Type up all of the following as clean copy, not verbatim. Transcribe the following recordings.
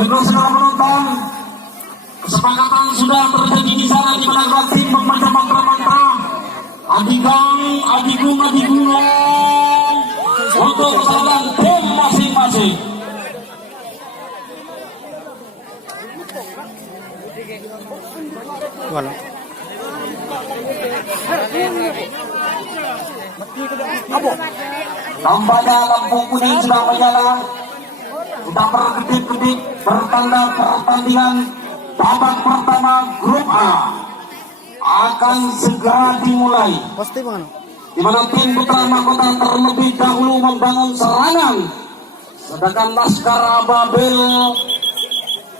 Baiklah saudara penonton, kesepakatan sudah terjadi di sana di mana tim membaca mantra-mantra Adigang, Adigung, Adigulong untuk keselamatan tim masing-masing. Wala. Nampaknya lampu kuning sudah menyala. Sudah berkedip-kedip bertanda pertandingan babak pertama grup A akan segera dimulai. Pasti bang. Di mana tim Putra Mahkota terlebih dahulu membangun serangan, sedangkan Laskar Ababil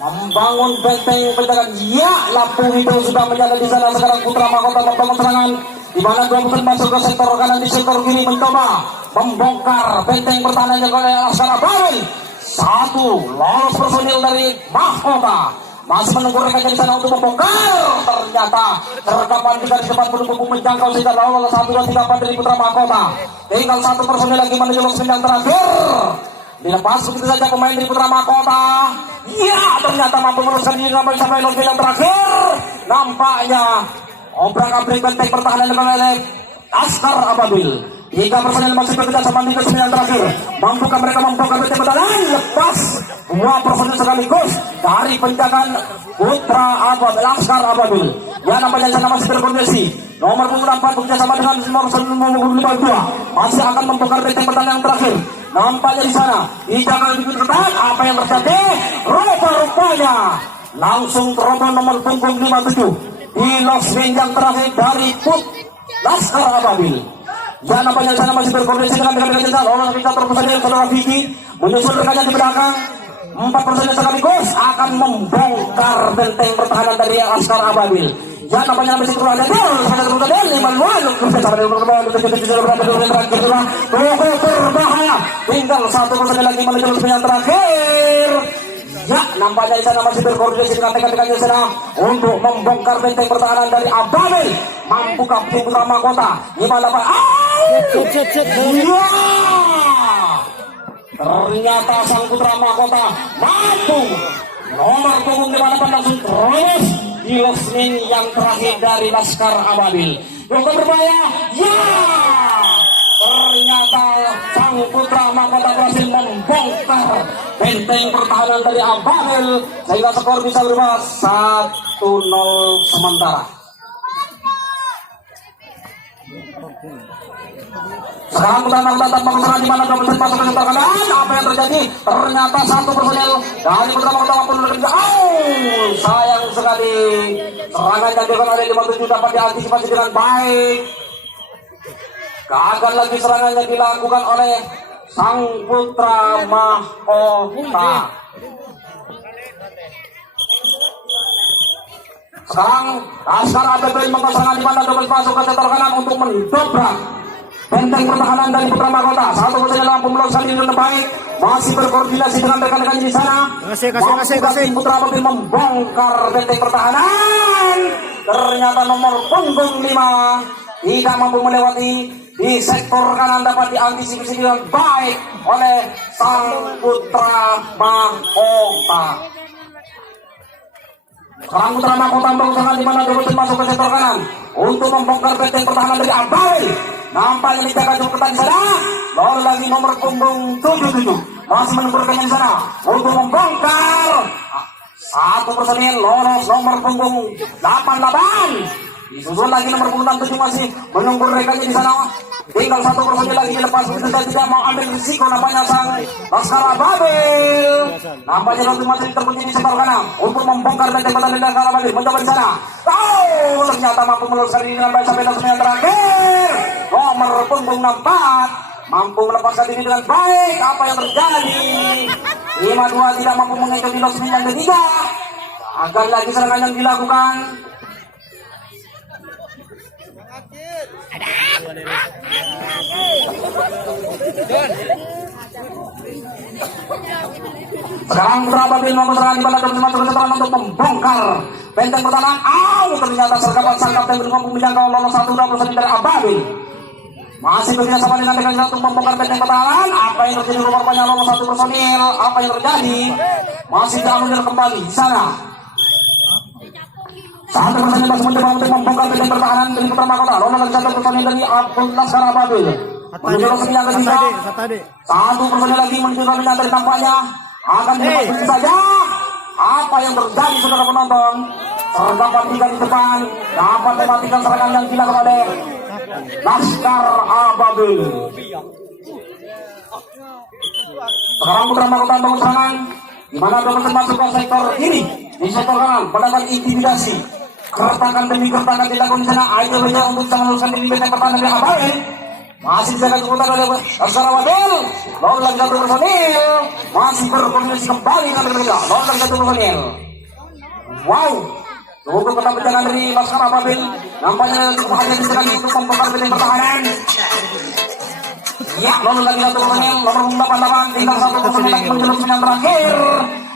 membangun benteng penjagaan. Ya, lampu hijau sudah menyala di sana. Sekarang Putra Mahkota membangun serangan, di mana dua pemain masuk ke sektor kanan, di sektor kiri mencoba membongkar benteng pertahanan yang oleh Laskar Ababil. Satu lolos personil dari Mahkota masih menunggu rekannya di sana untuk membongkar. Ternyata rekaman juga di depan pendukung menjangkau sehingga lolos 1, 2, 3, 4 dari Putra Mahkota. Tinggal satu personil lagi menuju lokasi yang terakhir. Dilepas begitu saja pemain dari Putra Mahkota. Ya, ternyata mampu meloloskan diri sampai lokasi yang terakhir. Nampaknya obrak-abrik benteng pertahanan oleh Laskar Ababil. 3 personil masih bekerja sama di lokasi yang terakhir. Mampukah mereka membongkar benteng pertahanan? Lepas 2 personil sekaligus dari penjagaan Putra Ababil, Laskar Ababil. Ya, nampaknya sana masih berkoordinasi. Nomor 4 bekerja sama dengan nomor 52 masih akan membongkar benteng pertahanan yang terakhir. Nampaknya di sana dijaga lebih ketat. Apa yang terjadi? Rupa-rupanya langsung teroboh nomor punggung 57 di losmen yang terakhir dari Laskar Ababil. Ya, nampaknya di sana masih berkoordinasi dengan rekan-rekan sana. Orang kita terpesannya saudara Vicky menyusul rekannya di belakang. 4 personil sekaligus akan membongkar benteng pertahanan dari Laskar Ababil. Ya, nampaknya masih terus ada berbahaya. Tinggal 1 personil lagi menuju yang terakhir. Ya, nampaknya di sana masih berkoordinasi dengan rekan-rekannya di sana untuk membongkar benteng pertahanan dari Ababil. Mampukah tim Putra Mahkota? Gimana Pak? Ternyata sang Putra Mahkota mampu. Nomor punggung 58 langsung terus di losmen yang terakhir dari Laskar Ababil. Yang berbahaya. Ya, ternyata sang Putra Mahkota berhasil membongkar benteng pertahanan dari Ababil sehingga skor bisa berubah 1-0 sementara. Sekarang Putra Mahkota tanpa kesenangan di mana masuk ke sektor kanan. Apa yang terjadi? Ternyata 1 personil dari Putra Mahkota mampu bekerja. Sayang sekali. Serangan yang dilakukan oleh 57 dapat diantisipasi dengan baik. Gagal lagi serangan yang dilakukan oleh sang Putra Mahkota. Sekarang Laskar Ababil membuka serangan di mana double masuk ke sektor kanan untuk mendobrak benteng pertahanan dari Putra Mahkota. 1 personil mampu meloloskan diri dengan baik, masih berkoordinasi dengan rekan-rekannya di sana. Kasih. Putra Ababil membongkar benteng pertahanan. Ternyata nomor punggung 5 tidak mampu melewati. Di sektor kanan dapat diantisipasi dengan baik oleh sang Putra Mahkota. Sekarang Putra Mahkota membangun di mana double masuk ke sektor kanan untuk membongkar benteng pertahanan dari Ababil. Nampaknya dijaga cukup ketat di sana. Lalu lagi nomor punggung 77 masih menunggu rekannya di sana untuk membongkar. 1 personil lolos nomor punggung 88. Disusul lagi nomor punggung 67 masih menunggu rekannya di sana. Tinggal 1 personil lagi dilepas begitu saja, tidak mau ambil risiko. Nampaknya sang Laskar Ababil. Nampaknya nanti masih terkunci di sektor kanan untuk membongkar benteng pertahanan Laskar Ababil. Mencoba di sana. Ternyata mampu meloloskan diri dengan baik sampai losmen yang terakhir. Nomor punggung 64 mampu melepaskan diri dengan baik. Apa yang terjadi? 52 tidak mampu mengikuti losmen yang ketiga. Agar lagi serangan yang dilakukan. Sekarang Putra Ababil mampu serangan di mana masuk ke untuk membongkar benteng pertahanan. Ternyata sergapan yang mampu menjangkau lolos 1 personil dari Ababil. Masih bekerja sama dengan rekan untuk membongkar benteng pertahanan. Apa yang terjadi? Rupanya lolos 1 personil. Apa yang terjadi? masih dianulir kembali di sana. Saat pertandingan masih mencoba untuk membongkar benteng pertahanan dari Putra Mahkota. Nomor lagi satu personil dari Laskar Ababil menuju lokasi yang ketiga. Satu personil lagi menuju lokasi yang dari tampaknya akan dimasuki saja. Apa yang terjadi saudara penonton? Terdapat tiga di depan dapat mematikan serangan yang dilakukan oleh Laskar Ababil. Sekarang Putra Mahkota bangun serangan di mana Dobel masuk ke sektor kiri. Di sektor kanan mendapat intimidasi. Keretakan demi keretakan dilakukan di sana. Ayo beja untuk bisa meneruskan diri benteng pertahanan dari Ababil. Masih dijaga seputar oleh Laskar Ababil. Lalu lagi satu personil masih berkoordinasi kembali dengan berbeda. Lalu lagi satu personil. Wow, cukup ketat penjagaan dari Laskar Ababil. Nampaknya cukup hati-hati sekali untuk membongkar benteng pertahanan. Ya, lalu lagi satu personil nomor 88 tinggal satu personil lagi menjeluk yang terakhir.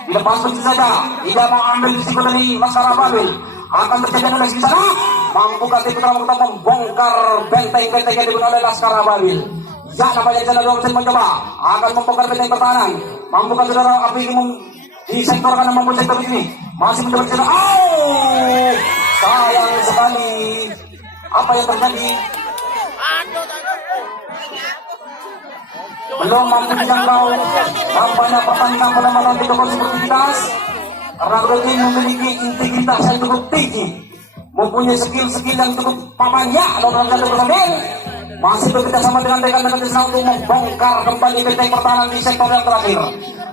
Dilepas begitu saja, tidak mau ambil risiko dari Laskar Ababil. Akan terjadi oleh di sana. Mampukah tim Putra Mahkota membongkar benteng-benteng yang dibangun oleh Laskar Ababil? Ya, nampaknya di sana 2% mencoba akan membongkar benteng pertahanan. Mampukah saudara api ini di sektor kanan maupun sektor kiri masih mencoba di sana. Sayang sekali. Apa yang terjadi? Belum mampu dijangkau. Nampaknya pertandingan pada malam tidak bersportivitas karena kedua tim memiliki integritas yang cukup tinggi, mempunyai skill-skill yang cukup banyak. Dalam satu personil masih bekerja sama dengan rekan-rekan di sana untuk membongkar kembali benteng pertahanan di sektor yang terakhir.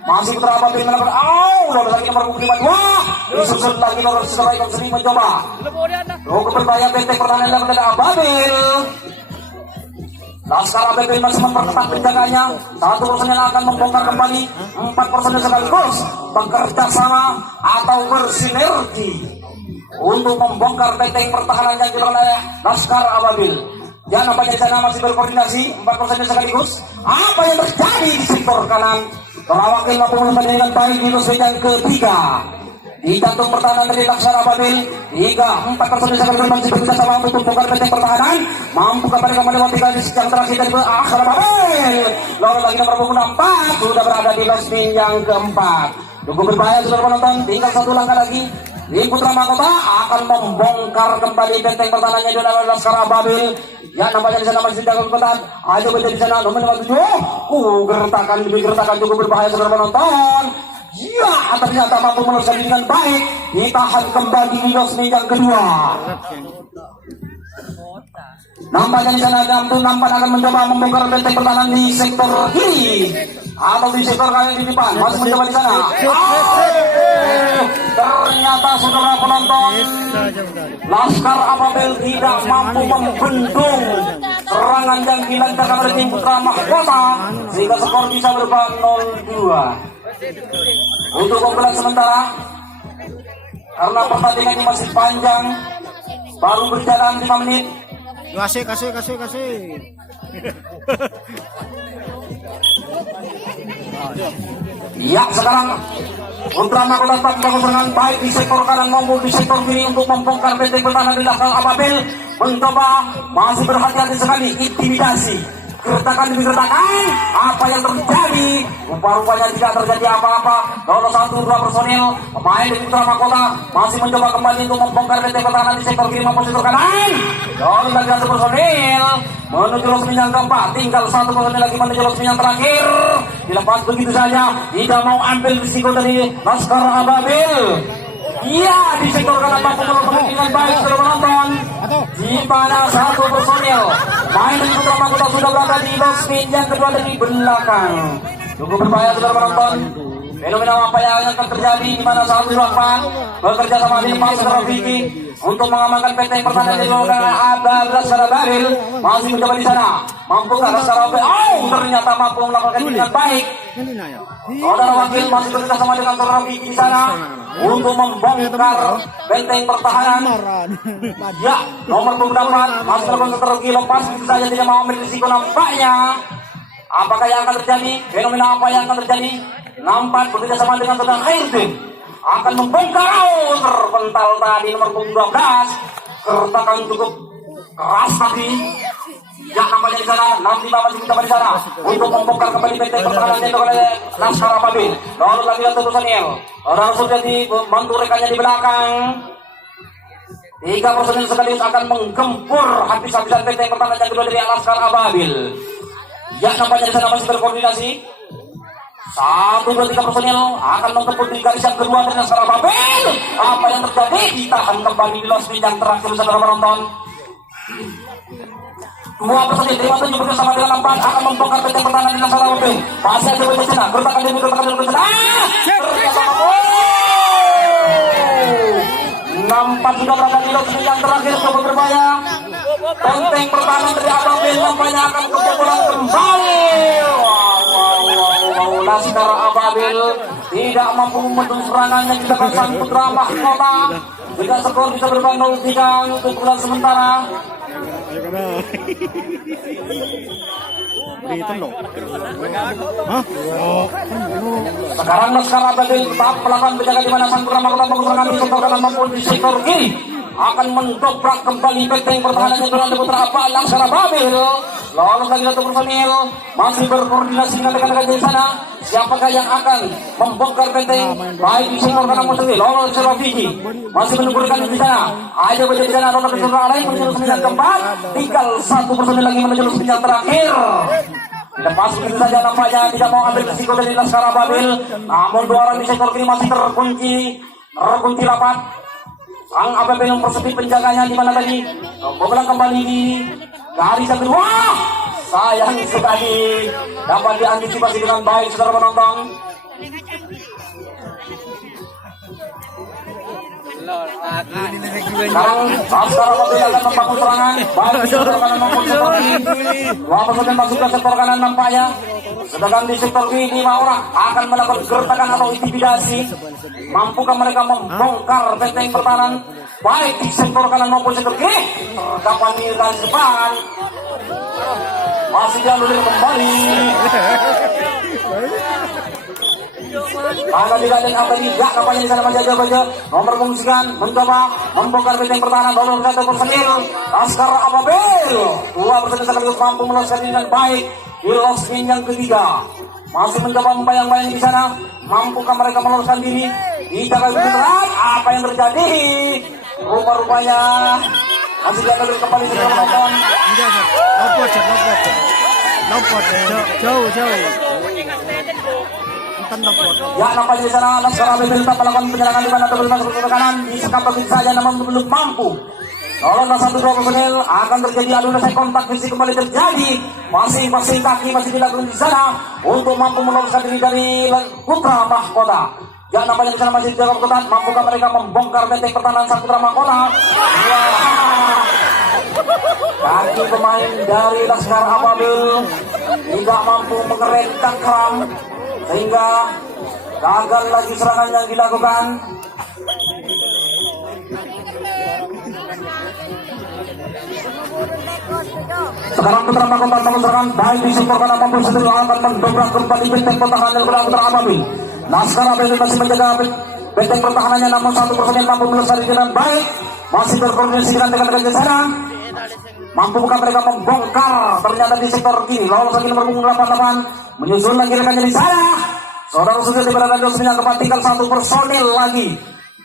Masih Putra Ababil mendapat lalu lagi nomor 52 disusul lagi nomor striker sendiri mencoba berbahaya benteng pertahanan dari Ababil. Laskar Ababil masih memperketat penjaganya. Satu personil akan membongkar kembali. 4 personil sekaligus bekerja sama atau bersinergi untuk membongkar benteng pertahanan yang dilakukan oleh Laskar Ababil. Ya, nampaknya di sana masih berkoordinasi 4 personil sekaligus. Apa yang terjadi di sektor kanan? Terawakil mampu dengan baik di lus yang ketiga. Di jantung pertahanan dari Laskar Ababil 3-4 personil sekaligus masih bekerja sama untuk membongkar benteng pertahanan. Mampu mereka melewati garis yang terakhir dari Laskar Ababil. Lalu lagi nomor 24 sudah berada di lus yang keempat. Cukup berbahaya saudara penonton. Tinggal satu langkah lagi. Tim Putra Mahkota akan membongkar kembali benteng pertahanannya di dalam Laskar Ababil. Ya, nampaknya di sana masih jaga kekuatan. Ayo menjadi di sana nomor 57. Gertakan demi gertakan cukup berbahaya saudara penonton. Ya, ternyata mampu meneruskan dengan baik. Ditahan kembali di losmen yang kedua. Nampaknya di sana nampak akan mencoba membongkar benteng pertahanan di sektor kiri atau di sektor kanan di depan. Masih mencoba di sana. Ternyata saudara penonton, Laskar Ababil tidak mampu membendung serangan yang dilancarkan oleh tim Putra Mahkota sehingga skor bisa berubah 0-2. Untuk keunggulan sementara karena pertandingan ini masih panjang, baru berjalan 5 menit. Kasih. Ya, sekarang Putra Mahkota tetap melakukan serangan baik di sektor kanan maupun di sektor kiri untuk membongkar benteng pertahanan di Laskar Ababil. Mencoba masih berhati-hati sekali, intimidasi. Gertakan demi gertakan, apa yang terjadi? Rupa-rupanya tidak terjadi apa-apa. Lalu 1-2 personil pemain dari Putra Mahkota masih mencoba kembali untuk membongkar benteng pertahanan di sektor kiri maupun sektor kanan. Lalu lagi 1 personil menuju losmen yang keempat. Tinggal 1 personil lagi menuju losmen yang terakhir. Dilepas begitu saja, tidak mau ambil risiko dari Laskar Ababil. Iya, di sektor kanan mampu melakukan dengan baik saudara penonton. Di mana 1 personil main dari Putra Mahkota sudah berada di losmen yang kedua dari belakang. Cukup berbahaya saudara penonton. Fenomena apa yang akan terjadi di mana 1-2 bekerja sama dengan Laskar Ababil untuk mengamankan benteng pertahanan dari Laskar Ababil. Masih mencoba di sana. Mampukah Laskar Ababil? Ternyata mampu melakukan dengan baik. Saudara wakil masih bekerja sama dengan saudara Vicky di sana untuk membongkar benteng pertahanan. Ya, nomor 24 masih melakukan strategi lepas begitu saja, tidak mau ambil risiko nampaknya. Apakah yang akan terjadi? Fenomena apa yang akan terjadi? Nampak bekerja sama dengan saudara Khairuddin akan membongkar terpental tadi nomor 12. Kertakan cukup keras tadi. Ya nampaknya di sana 65 masih kita di sana untuk membongkar kembali benteng pertahanan yang oleh Laskar Ababil. Lalu lagi satu personil. Orang sudah dibantu rekannya di belakang. 3 personil sekaligus akan menggempur habis-habisan benteng pertahanan yang kedua dari Laskar Ababil. Ya nampaknya di sana masih berkoordinasi. 1, 2, 3 personil akan menggempur di garis yang kedua dari Laskar Ababil. Apa yang terjadi? Ditahan kembali di los yang terakhir saudara penonton. 2 personil 57 bersama dengan 4 akan membongkar benteng pertahanan di Laskar Ababil. Masih ada benteng sana. Gertakan demi ternyata nampak sudah berada di los yang terakhir cukup berbahaya. Benteng pertahanan dari Ababil nampaknya akan kebobolan kembali. Laskar Ababil tidak mampu membendung serangannya di belakang sang putra mahkota. Jika skor bisa berbanding 3 untuk bulan sementara. Sekarang Laskar Ababil tetap melakukan penjaga di mana sang putra mahkota menggunakan di sektor kanan maupun di sektor kiri akan mendobrak kembali benteng pertahanannya dengan putra Laskar Ababil. Lalu lagi satu personil masih berkoordinasi dengan rekan-rekan di sana. Siapakah yang akan membongkar benteng baik di sektor kanan maupun kiri? Lalu Serafiki masih menunggu rekan di sana. Ada baca di sana. Lalu ke sektor lain menuju sembilan keempat. Tinggal 1 personil lagi menuju sembilan terakhir. Tidak masuk begitu saja nampaknya tidak mau ambil risiko dari Laskar Ababil. Namun 2 orang di sektor kiri masih terkunci rapat. Sang Ababil mempersempit penjaganya di mana tadi bobolan kembali di garis yang kedua. Sayang sekali dapat diantisipasi dengan baik saudara penonton. Sekarang Laskar Ababil akan membangun serangan baik di sektor kanan maupun sektor kiri. 2 personil masuk ke sektor kanan nampaknya. Sedangkan di sektor kiri 5 orang akan melakukan gertakan atau intimidasi. Mampukah mereka membongkar benteng pertahanan baik di sektor kanan maupun sektor kiri? Kapan di garis depan masih dianulir kembali. Mana digadeng apa tidak kampanye di sana masih aja nomor fungsikan mencoba membongkar benteng pertahanan lalu 1 personil Laskar Ababil. 2 personil sekaligus mampu meloloskan dengan baik di los yang ketiga. Masih mencoba membayang-bayang di sana. Mampukah mereka meloloskan diri? Tidak lagi berat. Apa yang terjadi? Rupa-rupanya masih dianulir kembali setelah menonton. Lopot, jauh. Ya nampaknya di sana Laskar Ababil tetap melakukan penyerangan di mana terus masuk ke kanan disekap begitu saja namun belum mampu. Kalau 1-2 personil akan terjadi adu rasa kontak fisik kembali terjadi. Masing-masing kaki masih dilakukan di sana untuk mampu meloloskan diri dari putra mahkota. Ya nampaknya di sana masih dijaga ketat. Mampukah mereka membongkar benteng pertahanan sang putra mahkota? Kaki pemain dari Laskar Ababil tidak mampu mengerek cakram sehingga gagal lagi serangan yang dilakukan. Sekarang putra mahkota bangun serangan baik di sektor kanan maupun sektor kiri akan mendobrak kembali benteng pertahanan yang putra Ababil. Laskar Ababil masih menjaga benteng pertahanannya namun 1 personil mampu melestari dengan baik. Masih berkoordinasi dengan rekan-rekan di sana. Mampukah mereka membongkar ternyata di sektor kiri. Lolos lagi nomor punggung 88 menyusul lagi rekannya di sana. Saudara sudah di berada di sembilan tempat tinggal 1 personil lagi.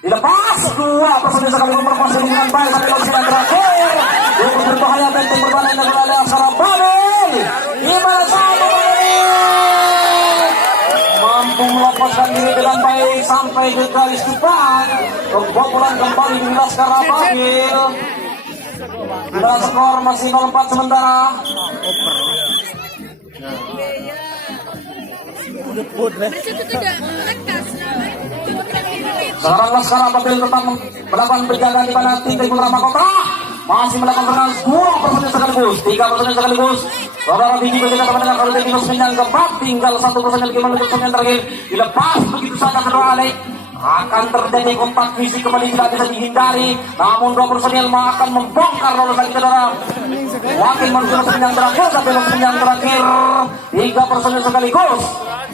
Dilepas 2 personil sekali memperkuasa dengan baik sampai los yang terakhir. Cukup berbahaya benteng pertahanan yang berada Laskar Ababil. Gimana satu mampu melepaskan diri dengan baik sampai ke garis depan. Kebobolan kembali di Laskar Ababil. Dengan skor masih 0-4 sementara. Sekarang Laskar Ababil tetap melakukan penjagaan di mana tim dari putra mahkota masih melakukan serangan 2 personil sekaligus, 3 personil sekaligus. Saudara Biji berbeda sama dengan kalau dari sembilan keempat tinggal 1 personil lagi menuju personil terakhir. Dilepas begitu saja kedua alih. Akan terjadi kontak fisik kembali tidak bisa dihindari. Namun 2 personil akan membongkar lolos lagi saudara. Wakil menuju personil yang terakhir sampai personil yang terakhir. 3 personil sekaligus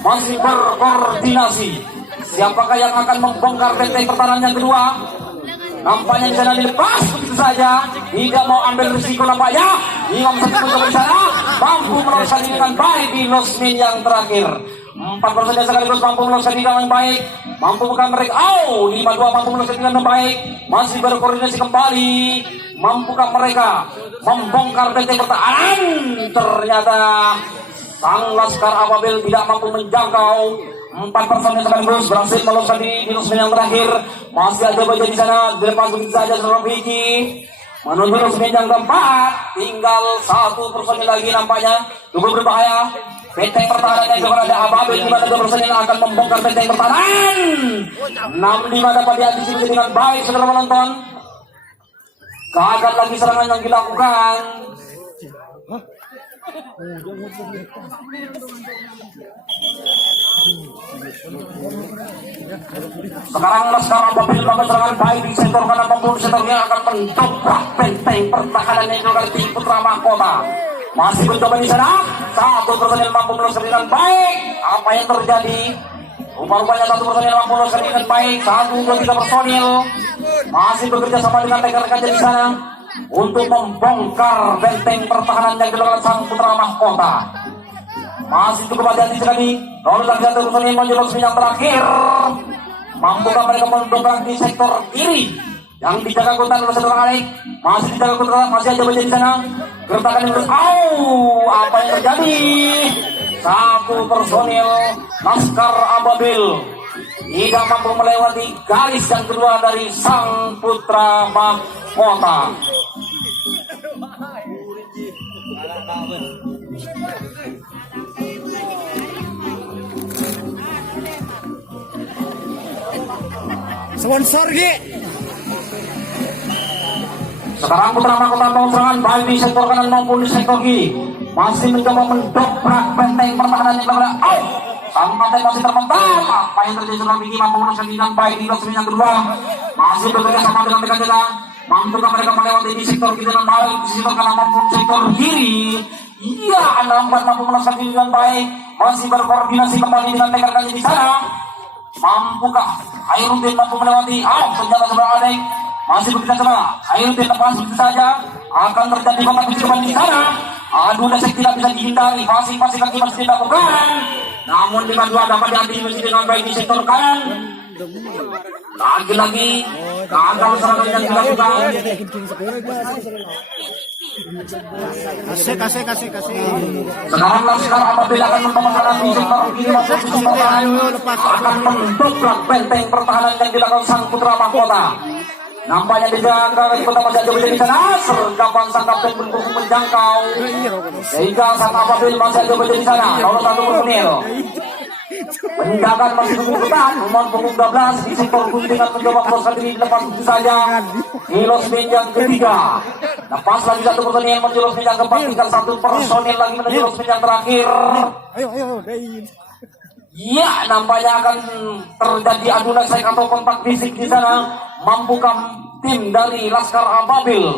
masih berkoordinasi. Siapakah yang akan membongkar benteng pertahanan yang kedua? Nampaknya di sana dilepas begitu saja. Tidak mau ambil risiko nampaknya. Imam Sakti mencoba di sana. Mampu meloloskan diri dengan baik di losmen yang terakhir. 4% yang sekaligus mampu meloloskan diri dengan baik. Mampu bukan mereka. 5-2 mampu meloloskan diri dengan baik. Masih berkoordinasi kembali. Mampukah mereka membongkar benteng pertahanan? Ternyata sang Laskar Ababil tidak mampu menjangkau. 4 personil sekaligus berhasil meloloskan diri di losmen yang terakhir. Masih ada baja di sana. Dilepas begitu saja seorang Vicky menuju losmen yang keempat. Tinggal 1 personil lagi nampaknya. Cukup berbahaya. Benteng pertahanan yang kepada Ababil, di mana 2 personil akan membongkar benteng pertahanan. 6-5 dapat diantisipasi dengan baik, saudara menonton. Gagal lagi serangan yang dilakukan. Sekarang Laskar Ababil melakukan serangan baik di sektor kanan maupun sektornya akan mendobrak benteng pertahanan yang dilakukan tim Putra Mahkota. Masih mencoba di sana. 1 personil mampu meloloskan dengan baik. Apa yang terjadi? Rupanya 1 personil mampu meloloskan dengan baik. 1, 2, 3 personil masih bekerja sama dengan rekan-rekannya di sana untuk membongkar benteng pertahanan yang dilakukan sang Putra Mahkota. Masih cukup hati-hati sekali. Lalu lagi 1 personil menuju losmen yang terakhir. Mampukah mereka mendobrak di sektor kiri yang dijaga kutan oleh saudara Alek? Masih dijaga kutan, masih ada baca di sana. Gertakan yang terus. Apa yang terjadi? 1 personil Laskar Ababil tidak mampu melewati garis yang kedua dari sang Putra Mahkota. Sponsor Gi. Sekarang Putra Mahkota mau serangan baik di sektor kanan maupun di sektor kiri. Masih mencoba mendobrak benteng pertahanan yang berada. Sang pantai masih terpental. Apa yang terjadi setelah Vicky mampu meloloskan diri dengan baik di losmen yang kedua. Masih bekerja sama dengan rekan-rekan. Mampukah mereka melewati di sektor kiri dengan baik, di sektor kanan maupun sektor kiri? Iya, Lambat mampu meloloskan diri dengan baik. Masih berkoordinasi kembali dengan rekan-rekannya di sana. Mampukah Khairuddin mampu melewati? Senjata sebelah Adek masih bekerja sama. Khairuddin lepas begitu saja. Akan terjadi kontak fisik kembali di sana. Adu lesek tidak bisa dihindari. Masing-masing kaki masih dilakukan. Namun dengan 2 dapat diantisipasi dengan baik di sektor kanan. Lagi-lagi gagal serangan yang dilakukan. Kasih. Sekarang Laskar Ababil akan mempertahankan di sektor kiri maupun di sektor kanan. Akan mendobrak benteng pertahanan yang dilakukan sang Putra Mahkota. Nampaknya dijaga di kota masih ada di sana. Sergapan sang kapten berburu menjangkau. Sehingga sang Ababil masih ada di sana. Lalu 1 personil. Penjagaan masih cukup ketat. Nomor punggung 12 di sektor guntingan mencoba meloloskan diri lepas begitu saja. Di losmen yang ketiga. Lepas lagi 1 personil menuju losmen yang keempat. Tinggal 1 personil lagi menuju losmen yang terakhir. Ayo. Ya, nampaknya akan terjadi adu lesek atau kontak fisik di sana. Mampukah tim dari Laskar Ababil?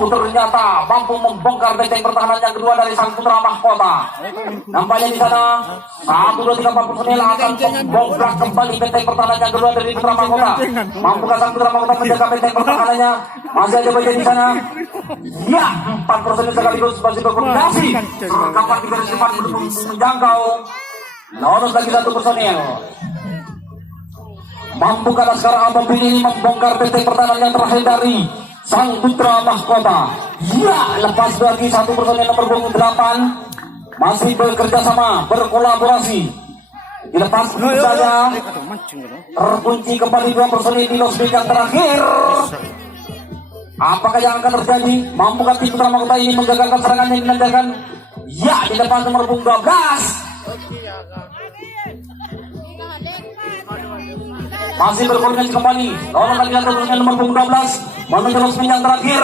Ternyata mampu membongkar benteng pertahanan yang kedua dari sang Putra Mahkota. Nampaknya di sana 1, 2, 3, 4 personil akan membongkar kembali benteng pertahanan yang kedua dari Putra Mahkota. Mampukah sang Putra Mahkota menjaga benteng pertahanannya? Masih ada baca di sana. Ya, 4 personil sekaligus masih berkoordinasi. Sergapan di garis depan belum menjangkau. Lolos lagi 1 personil. Mampukah Laskar Ababil ini membongkar benteng pertahanan yang terakhir dari sang Putra Mahkota? Ya, lepas lagi 1 personil nomor punggung 8 masih bekerja sama, berkolaborasi. Dilepas begitu saja. Terkunci kembali 2 personil di losmen yang terakhir. Apakah yang akan terjadi? Mampukah tim Putra Mahkota ini menggagalkan serangan yang dinantikan? Ya, di depan nomor punggung 12 masih berkoordinasi kembali. Lalu lagi yang nomor 12 menuju losmen yang terakhir.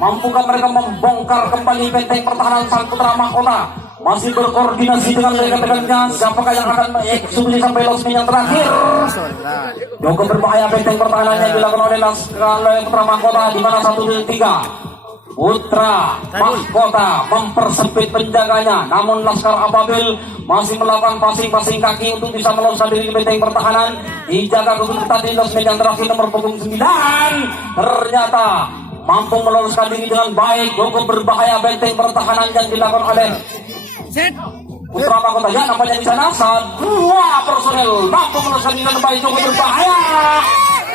Mampukah mereka membongkar kembali benteng pertahanan sang Putra Mahkota? Masih berkoordinasi dengan rekan-rekannya. Siapakah yang akan mengeksekusi sampai losmen yang terakhir? Cukup berbahaya benteng pertahanan yang dilakukan oleh Laskar Putra Mahkota, di mana 1, 2, 3 Putra Mahkota mempersempit penjaganya, namun Laskar Ababil masih melakukan passing kaki untuk bisa meloloskan diri di benteng pertahanan. Dijaga begitu ketat di losmen yang terakhir nomor punggung 9. Ternyata mampu meloloskan diri dengan baik. Cukup berbahaya benteng pertahanan yang dilakukan oleh Putra Mahkota. Ya, nampaknya di sana saat dua personel mampu meloloskan diri dengan baik. Cukup berbahaya.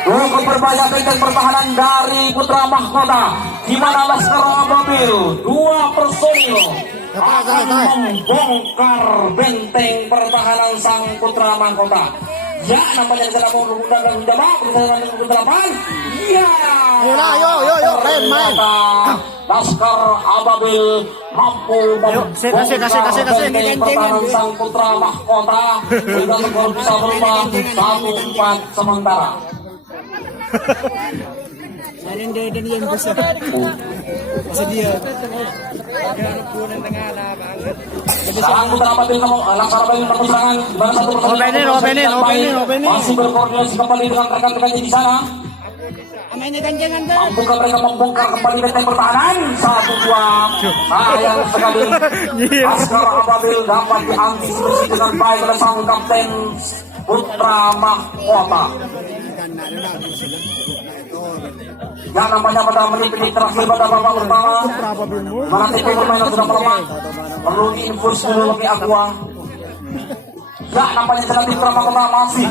Cukup berbahaya benteng pertahanan dari Putra Mahkota, di mana Laskar Ababil dua personil akan membongkar benteng pertahanan sang Putra Mahkota. Ya, nampaknya di sana mau mengundang dan menjawab pertandingan nomor 8. Ya, Ayo, main. Laskar Ababil mampu membongkar benteng pertahanan sang Putra Mahkota sehingga skor bisa berubah 1-4 sementara. Dan yang besar. Masih dia. Sekarang Putra Ababil Laskar Ababil melakukan serangan di mana satu personil masih berkoordinasi kembali dengan rekan-rekannya di sana. Mampukah mereka membongkar kembali benteng pertahanan? 1-2. Sayang sekali Laskar Ababil dapat diantisipasi dengan baik oleh sang kapten Putra Mahkota. Yang namanya pada menit-menit terakhir pada babak pertama, mana tempo permainan sudah melemah, perlu diinfus dulu bagi Aqua. Ya, nampaknya jalan tim Putra Mahkota masih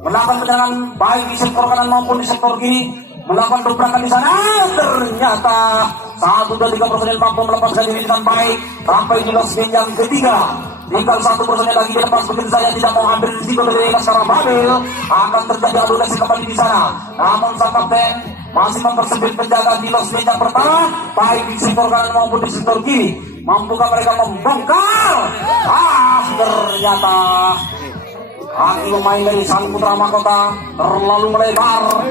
melakukan penyerangan baik di sektor kanan maupun di sektor kiri, melakukan dobrakan di sana. Ternyata 1-2-3 personil mampu melepaskan diri dengan baik sampai di losmen yang ketiga. Tinggal satu personil lagi di lepas, begitu saya tidak mau ambil risiko dari Laskar Ababil, akan terjadi adu lesi kembali di sana. Namun sang kapten masih mempersempit penjaga di losmen yang pertama, baik di sektor kanan maupun di sektor kiri. Mampukah mereka membongkar? Ternyata kaki pemain dari sang Putra Mahkota terlalu melebar.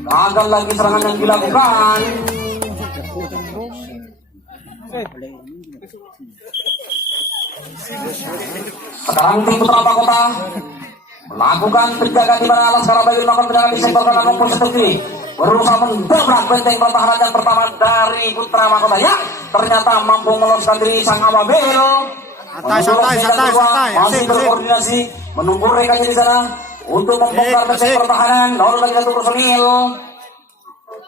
Gagal lagi serangan yang dilakukan. Sekarang tim Putra Mahkota melakukan penjagaan di mana Laskar Ababil melakukan penjagaan di sektor kanan maupun sektor kiri, berusaha mendobrak benteng pertahanan yang pertama dari Putra Mahkota. Ya, ternyata mampu meloloskan diri sang Ababil. Santai. Masih berkoordinasi menunggu rekannya di sana untuk membongkar benteng pertahanan. Lalu lagi satu personil.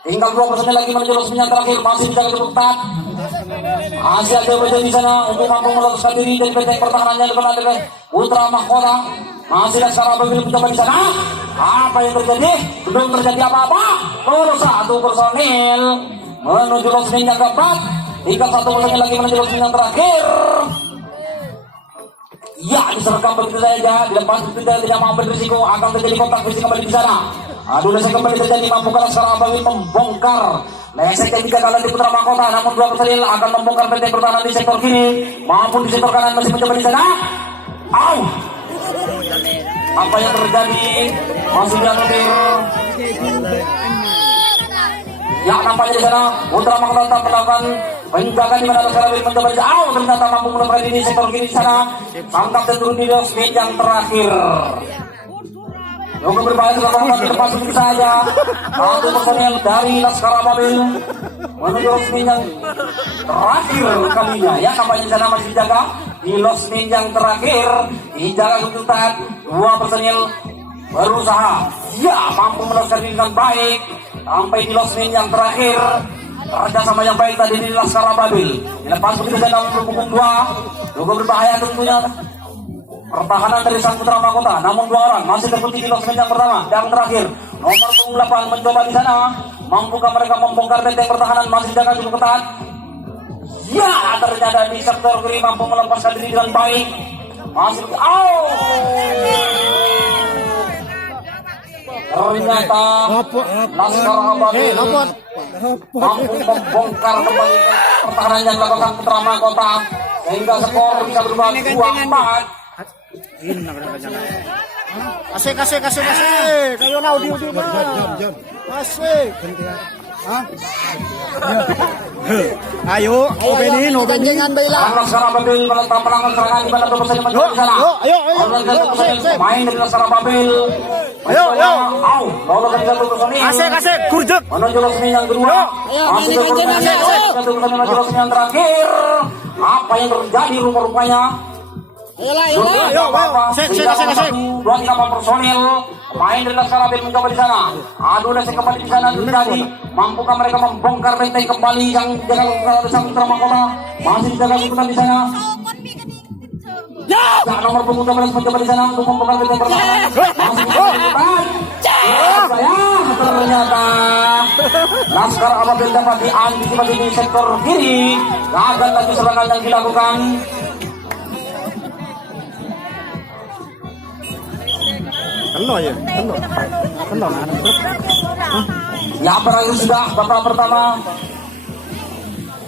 Tinggal 2 personil lagi menuju losmen yang terakhir, masih dijaga cukup ketat. Masih ada berada di sana untuk mampu meloloskan diri dari benteng pertahanan yang dilakukan oleh Putra Mahkota. Masih Laskar Ababil mencoba di sana. Apa yang terjadi? Belum terjadi apa-apa. Baru 1 personil menuju losmen yang keempat. Tinggal 1 personil lagi menuju losmen yang terakhir. Ya, diserahkan begitu saja. Dilepas kita tidak mengambil risiko, akan terjadi kontak fisik kembali di sana. Adu lesek kembali terjadi, mampukah Laskar Ababil membongkar lesek yang 3 kali di Putra Mahkota. Namun 2 personil akan membongkar benteng pertahanan di sektor kiri maupun di sektor kanan, masih mencoba di sana. Apa yang terjadi? Masih dianulir. Ya, nampaknya di sana Putra Mahkota tetap melakukan penjagaan di mana Laskar Ababil mencoba di sana. Ternyata mampu menemukan di sektor kiri di sana. Sang kapten turun di losmen yang terakhir. Cukup berbahaya juga melakukan di depan begitu saja. 1 personil dari Laskar Ababil menuju losmen yang terakhir kalinya. Ya, nampaknya di sana masih dijaga di losmen yang terakhir. Dijaga ketat. 2 personil berusaha. Ya, mampu meloloskan diri dengan baik sampai di losmen yang terakhir. Kerjasama yang baik tadi di Laskar Ababil. Dilepas begitu saja nomor punggung 2. Cukup berbahaya tentunya pertahanan dari sang Putra Mahkota. Namun 2 orang masih terkunci di losmen yang pertama. Yang terakhir nomor punggung 8 mencoba di sana. Mampukah mereka membongkar benteng pertahanan? Masih jaga cukup ketat. Ya, ternyata di sektor kiri mampu melepaskan diri dengan baik. Masih ternyata Laskar Ababil mampu membongkar kembali pertahanan yang dilakukan Putra Mahkota sehingga skor bisa berubah 2-4. Kasih. Kayo na, udi na. Kasih. Ayo, openin. Laskar Ababil melakukan serangan di mana 2 personil mencoba di sana. Ayo. Main dari Laskar Ababil Ayo, ayo. Lolos dari satu personil. Kasih, kurjek. Menuju resmi yang kedua. Masih berkoordinasi satu personil menuju resmi yang terakhir. Apa yang terjadi rupa-rupanya? Ayo. Kasih. 2-3 personil main dari Laskar Abil mencoba di sana. Adu lesek kembali di sana terjadi. Mampukah mereka membongkar benteng kembali yang dijaga oleh Sang Putra Mahkota? Masih dijaga di sana. Ya, nomor punggung 12 mencoba di sana untuk membongkar benteng pertahanan. Masih saya ternyata Laskar Abil dapat diantisipasi di sektor kiri. Gagal lagi serangan yang dilakukan. Kena. Ya, berakhir sudah babak pertama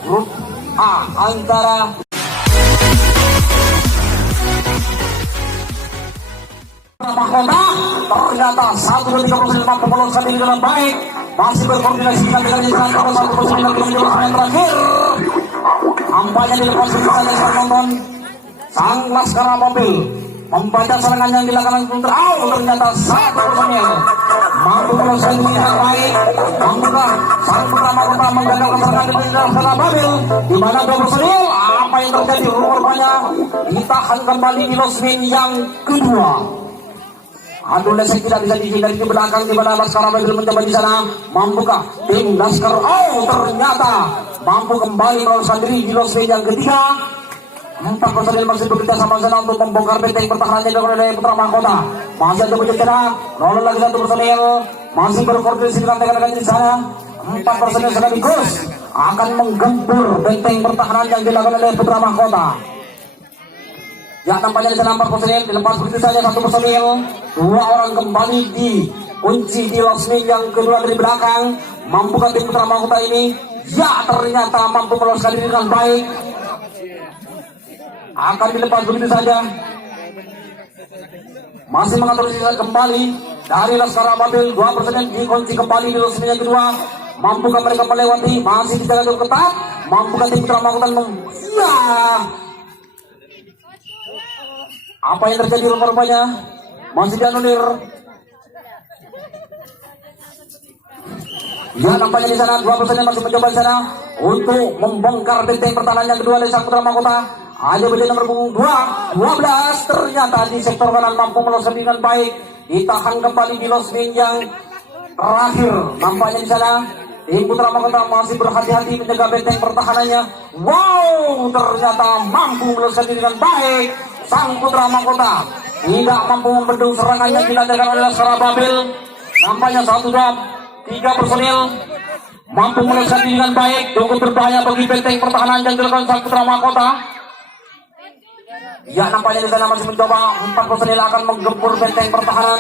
grup A antara Mahkota. Ternyata 1-2-3 personil mampu meloloskan diri dengan baik. Masih berkoordinasi dengan yang satu personil yang terakhir. Ampanya dilepas begitu saja sang penonton. Sang Laskar Abil membaca serangan yang dilakukan Putra. Ternyata satu personil mampu meloloskan diri dengan baik. Mampukah Sang Putra Mahkota menggagalkan serangan dari Laskar Abil? Di mana 2 personil? Apa yang terjadi? Rupanya ditahan kembali di losmen yang kedua. Adu lesek tidak bisa dihindari di belakang di mana Laskar Abil mencoba di sana. Mampukah tim Laskar? Ternyata mampu kembali meloloskan diri di losmen yang ketiga. 4 personil masih bekerja sama sana untuk membongkar benteng pertahanan yang dilakukan oleh Putra Mahkota. Masih ada bencana, lolos lagi 1 personil masih berkoordinasi dengan rekan-rekan di sana. 4 personil sekaligus akan menggempur benteng pertahanan yang dilakukan oleh Putra Mahkota. Ya, tampaknya di sana 4 personil dilepas begitu saja 1 personil. 2 orang kembali di kunci di losmen yang kedua dari belakang. Mampukah tim Putra Mahkota ini? Ya, ternyata mampu meloloskan diri dengan baik. Akan dilepas begitu saja. Masih mengatur sisa kembali dari Laskar Abil. 2 personil dikunci kembali di losmen yang kedua. Mampukah mereka melewati? Masih dijaga dengan ketat. Mampukah tim Putra Mahkota? Ya. Apa yang terjadi rupanya? Masih dianulir. Ya, nampaknya di sana 2 personil masih mencoba di sana untuk membongkar benteng pertahanan yang kedua dari Sang Putra Mahkota. Ayo beli nomor punggung 12. Ternyata di sektor kanan mampu meloloskan dengan baik. Ditahan kembali di losmen yang terakhir. Nampaknya di sana tim Putra Mahkota masih berhati-hati menjaga benteng pertahanannya. Wow, ternyata mampu meloloskan diri dengan baik. Sang Putra Mahkota tidak mampu membendung serangan yang dilancarkan oleh Laskar Abil. Nampaknya 1-2-3 personil mampu meloloskan diri dengan baik. Cukup berbahaya bagi benteng pertahanan yang dilakukan Sang Putra Mahkota. Ya, nampaknya di sana masih mencoba 4 personil akan menggempur benteng pertahanan.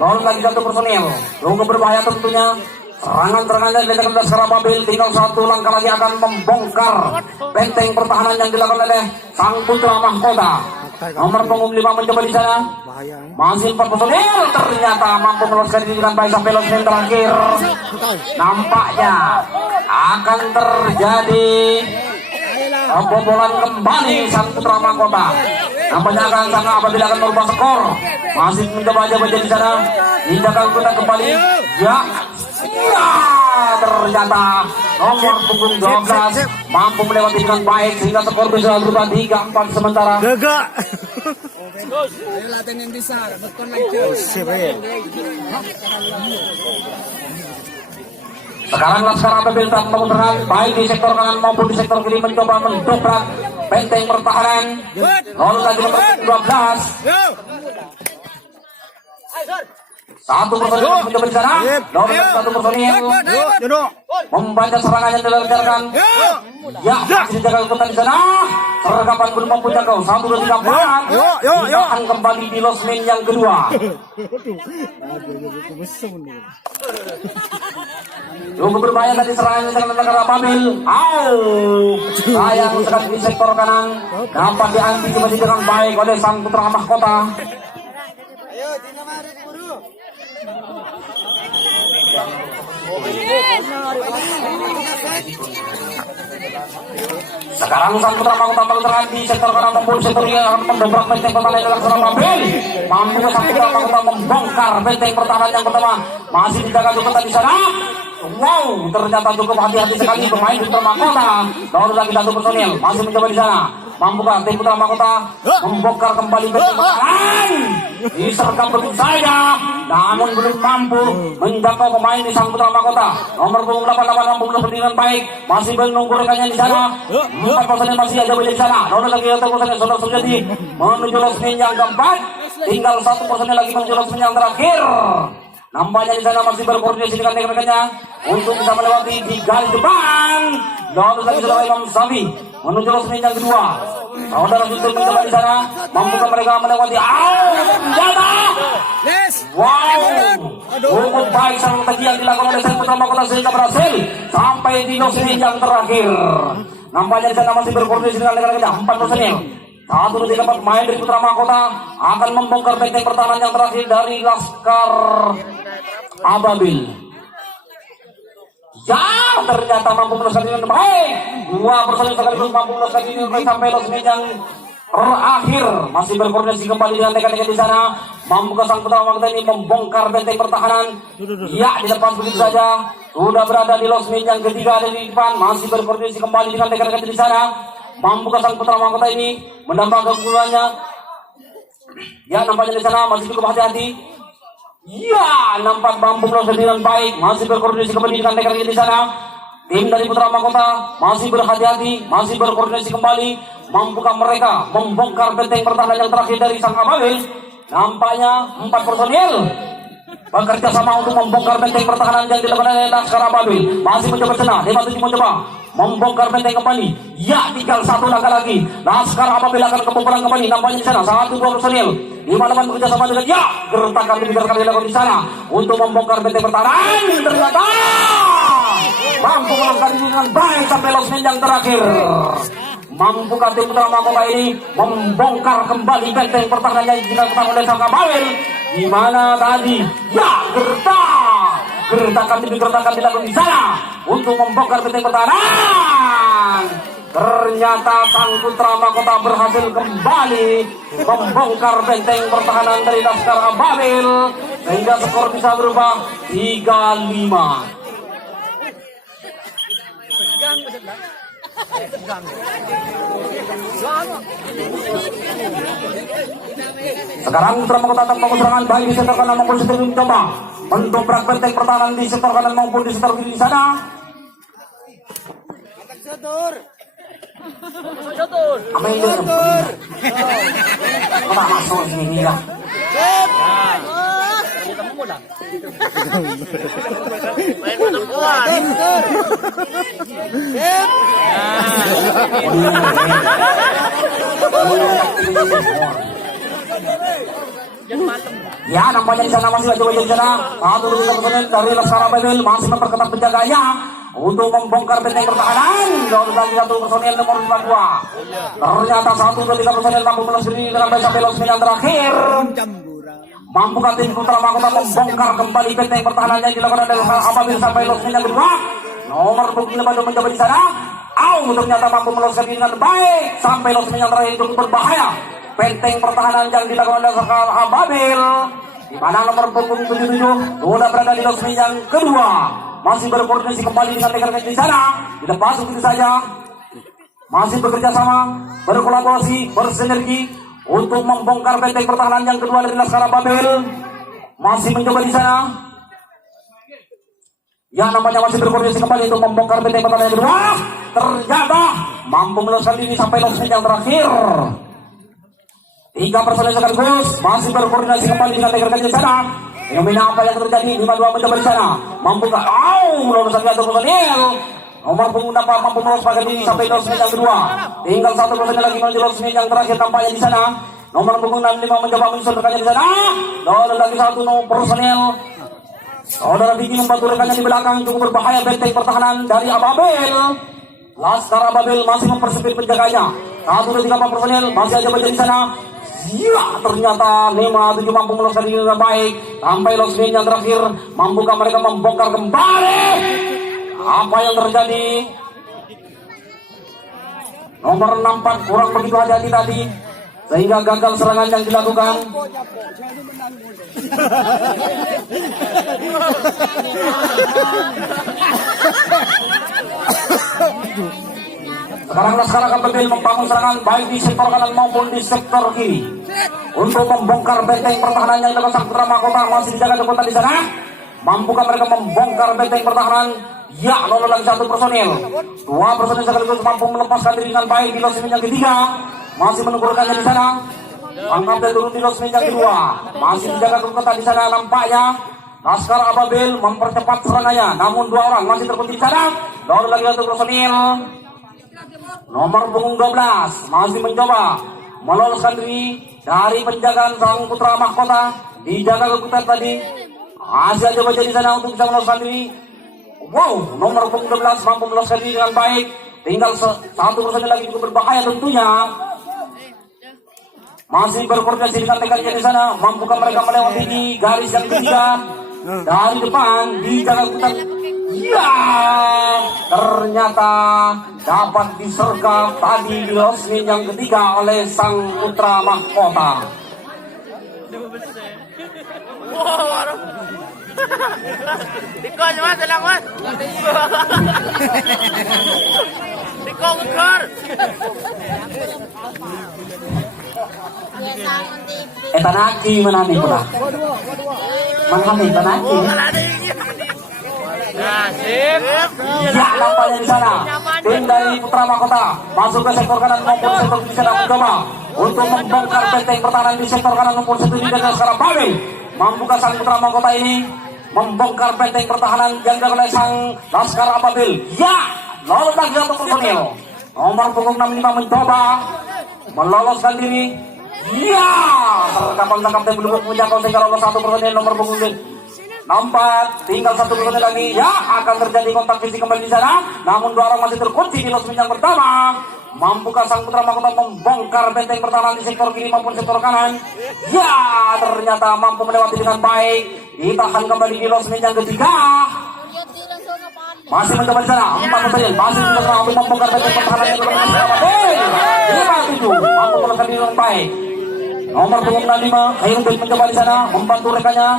Lolos lagi 1 personil. Cukup berbahaya tentunya. Serangan-serangan yang dilakukan Laskar Abil tinggal 1 langkah lagi akan membongkar benteng pertahanan yang dilakukan oleh Sang Putra Mahkota. Nomor punggung 5 mencoba di sana. Masih 4 personil ternyata mampu meloloskan diri dengan baik sampai losmen terakhir. Nampaknya akan terjadi kebobolan kembali Sang Putra Mahkota. Nampaknya akan sangat apabila akan merubah skor. Masih mencoba aja baca di sana. Tindakan kita kembali. Ya, ternyata nomor punggung 12 mampu melewati dengan baik sehingga skor bisa berubah 3-4 sementara. Gagak. Sekarang Laskar Abil tak bertahan baik di sektor kanan maupun di sektor kiri mencoba mendobrak benteng pertahanan. Lolos lagi nomor 12. 1 personil mencoba di sana. Lolos 1 personil membaca serangan yang dilancarkan. Ya, masih dijaga ketat di sana. Sergapan belum mampu jangkau. 1, 2, 3, 4. Ditahan kembali di losmen yang kedua. Cukup berbahaya tadi serangan yang dilakukan Laskar Abil. Sayang sekali di sektor kanan. Dapat diantisipasi dengan baik oleh Sang Putra Mahkota. Sekarang sang putra mahkota bergerak di sektor kanan maupun sektor kiri akan mendobrak benteng pertahanan yang laksana Babel. Mampu sang putra mahkota membongkar benteng pertahanan yang pertama. Masih dijaga cukup di sana. Wow, ternyata cukup hati-hati sekali pemain putra mahkota. Lalu lagi satu personil masih mencoba di sana. Mampukah tim putra mahkota membongkar kembali benteng pertahanan? Disergap begitu saja, namun belum mampu menjangkau pemain di sang putra mahkota. Nomor 88 mampu berdiri baik, masih menunggu rekannya di sana. 4 personil masih ada di sana. Lalu lagi satu personil Saudara Sujati menuju losmen yang keempat. Tinggal 1 personil lagi menuju losmen yang terakhir. Nampaknya di sana masih berkoordinasi dengan rekan-rekannya untuk bisa melewati di garis depan. Lalu lagi saudara Imam Safi menuju losmen yang kedua. Saudara Sultan mencoba di sana, mampukah mereka melewati? Senjata! Wow, cukup baik strategi yang dilakukan oleh sang putra mahkota sehingga berhasil sampai di losmen yang terakhir. Nampaknya di sana masih berkoordinasi dengan rekan-rekannya 4 personil. 1, 2, 3, 4 main dari putra mahkota akan membongkar benteng pertahanan yang terakhir dari Laskar Ababil. Ya, ternyata mampu melesatkan dengan baik. 2 personil sekaligus mampu melesatkan ini sampai losmen yang terakhir. Masih berkoordinasi kembali dengan rekan-rekan di sana. Mampukah sang putra mahkota ini membongkar benteng pertahanan? Ya, dilepas begitu saja. Sudah berada di losmen yang ketiga ada di depan. Masih berkoordinasi kembali dengan rekan-rekan di sana. Mampukah sang putra mahkota ini menambah keunggulannya? Ya, nampaknya di sana masih cukup hati-hati. Ya, nampak mampu melesat dengan baik. Masih berkoordinasi kembali dengan rekan-rekan di sana. Tim dari putra mahkota masih berhati-hati, masih berkoordinasi kembali. Mampukah mereka membongkar benteng pertahanan yang terakhir dari sang Ababil? Nampaknya 4 personil bekerja sama untuk membongkar benteng pertahanan yang dilakukan oleh Laskar Ababil. Masih mencoba sana, 57 mencoba membongkar benteng kembali. Ya, tinggal 1 langkah lagi. Laskar Ababil akan kebobolan kembali. Nampaknya di sana 1, 2 personil 58 bekerja sama dengan ya, gertakan dilakukan di sana untuk membongkar benteng pertahanan. Ternyata mampu melangkah dengan baik sampai losmen yang terakhir. Mampukah tim putra mahkota ini membongkar kembali benteng pertahanan yang dilakukan oleh sang Ababil? Di mana tadi? Ya, gertakan dilakukan di sana untuk membongkar benteng pertahanan. Ternyata sang putra mahkota berhasil kembali membongkar benteng pertahanan dari Laskar Ababil sehingga skor bisa berubah 3-5. Sekarang putra mahkota tanpa serangan baik di sektor kanan maupun sektor kiri mencoba mendobrak benteng pertahanan di sektor kanan maupun di sektor kiri di sana. Apa yang kita masuk sini lah. Ya, nampaknya di sana masih ada wajah di sana. 1, 2, 3 personil dari Laskar Ababil masih memperketat penjaganya untuk membongkar benteng pertahanan. Lalu lagi 1 personil nomor 52. Ternyata 1, 2, 3 personil mampu melesat dengan baik sampai losmen yang terakhir. Mampukah tim putra mahkota membongkar kembali benteng pertahanan yang dilakukan oleh Laskar Ababil sampai losmen yang kedua? Nomor 25 mencoba di sana. Ternyata mampu melesat dengan baik sampai losmen yang terakhir cukup berbahaya. Benteng pertahanan yang dilakukan oleh Laskar Ababil. Di mana nomor 77 sudah berada di losmen yang kedua. Masih berkoordinasi kembali dengan rekan-rekan di sana. Dilepas begitu saja. Masih bekerja sama, berkolaborasi, bersinergi untuk membongkar benteng pertahanan yang kedua dari Laskar Ababil. Masih mencoba di sana. Ya, namanya masih berkoordinasi kembali untuk membongkar benteng pertahanan yang kedua. Ternyata mampu melesat ini sampai losmen yang terakhir. 3 personil sekaligus masih berkoordinasi kembali dengan rekan-rekan di sana. Fenomena apa yang terjadi? 52 mencoba di sana. Mampukah? Lolos lagi 1 personil. Nomor pengguna mampu melolos pakai diri sampai losmen yang kedua. Tinggal 1 personil lagi menuju losmen yang terakhir tampaknya di sana. Nomor pengguna 5 mencoba menyusul rekannya di sana. Lalu lagi 1 personil. Saudara Diki membantu rekannya di belakang. Cukup berbahaya benteng pertahanan dari Ababil. Laskar Ababil masih mempersempit penjaganya. 1, 2, 3, 4 personil masih aja berada di sana. Ya, ternyata 5-7 mampu meloloskan diri dengan baik sampai losmen yang terakhir. Mampukah mereka membongkar kembali apa yang terjadi? Nomor 64 kurang begitu hati-hati tadi sehingga gagal serangan yang dilakukan. Sekarang Laskar Ababel membangun serangan baik di sektor kanan maupun di sektor kiri untuk membongkar benteng pertahanan yang dengan Sang Putra Mahkota masih dijaga kekuatan di sana. Mampukah mereka membongkar benteng pertahanan? Ya, lolos lagi satu personil. Dua personil sekaligus mampu melepaskan diri dengan baik di losmen yang ketiga. Masih menunggukannya di sana. Angkat dan turun di losmen yang kedua. Masih dijaga kekuatan di sana nampaknya. Laskar Ababel mempercepat serangannya. Namun dua orang masih terkunci di sana. Lolos lagi satu personil. Nomor punggung 12 masih mencoba meloloskan diri dari penjagaan Sang Putra Mahkota. Dijaga kekuatan tadi. Masih aja baca di sana untuk bisa meloloskan diri. Wow, nomor punggung 12 mampu meloloskan diri dengan baik. Tinggal satu personil lagi cukup berbahaya tentunya. Masih berkoordinasi dengan tekannya di sana. Mampukah mereka melewati di garis yang ketiga? Dari depan dijaga kekuatan. Ya, ternyata dapat disergap tadi di losmen yang ketiga oleh Sang Putra Mahkota. Tiko cuma telang mas. Tiko ukur. Tanaki menami pula. Menghami tanaki. Nasib. Ya, nampaknya di sana. Tim dari Putra Mahkota masuk ke sektor kanan maupun sektor kiri sedang mencoba untuk membongkar benteng pertahanan di sektor kanan maupun sektor kiri dan sekarang Babel. Mampukah Sang Putra Mahkota ini membongkar benteng pertahanan yang dilakukan oleh Sang Laskar Ababel? Ya, lolos lagi satu personil. Nomor punggung 65 mencoba meloloskan diri. Ya, terkapal Kapten belum menjangkau sehingga lolos satu personil. Nomor punggung 64, tinggal satu personil lagi. Ya, akan terjadi kontak fisik kembali di sana. Namun dua orang masih terkunci di losmen yang pertama. Mampukah Sang Putra Mahkota membongkar benteng pertahanan di sektor kiri maupun sektor kanan? Ya, ternyata mampu melewati dengan baik. Ditahan kembali di losmen yang ketiga. Masih mencoba di sana. 4 personil masih mencoba untuk membongkar benteng pertahanan yang ketiga. 5-7 mampu melewati dengan baik. Nomor punggung 65, Khairudin mencoba di sana membantu rekannya.